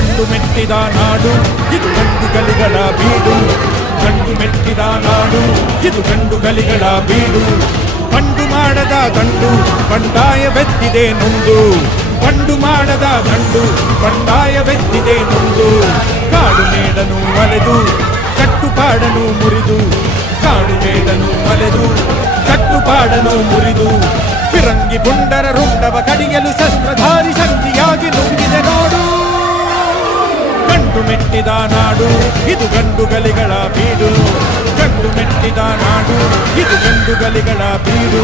ಗಂಡು ಮೆಟ್ಟಿದ ನಾಡು, ಇದು ಗಂಡು ಗಲಿಗಳ ಬೀಡು. ಗಂಡು ಮೆಟ್ಟಿದ ನಾಡು, ಇದು ಗಂಡು ಗಲಿಗಳ ಬೀಡು. ಕಂಡು ಮಾಡದ ಗಂಡು ಬಂಡಾಯವೆತ್ತಿದೆ ನೊಂದು. ಕಂಡು ಮಾಡದ ಗಂಡು ಬಂಡಾಯವೆತ್ತಿದೆ ನೊಂದು. ಕಾಡು ಮೇಡನು ಅಲೆದು ಕಟ್ಟುಪಾಡನು ಮುರಿದು. ಕಾಡು ಮೇಡನು ಅಲೆದು ಕಟ್ಟುಪಾಡನು ಮುರಿದು. ಪಿರಂಗಿ ಪುಂಡರ ರುಂಡವ ಕಡಿಯಲು ಶಸ್ತ್ರಧಾರಿ ಶಕ್ತಿಯಾಗಿ ಗಂಡು ಮೆಟ್ಟಿದ ನಾಡು ಇದು ಗಂಡು ಗಲಿಗಳ ಬೀಡು ಗಂಡು ಮೆಟ್ಟಿದ ನಾಡು ಇದು ಗಂಡು ಗಲಿಗಳ ಬೀಡು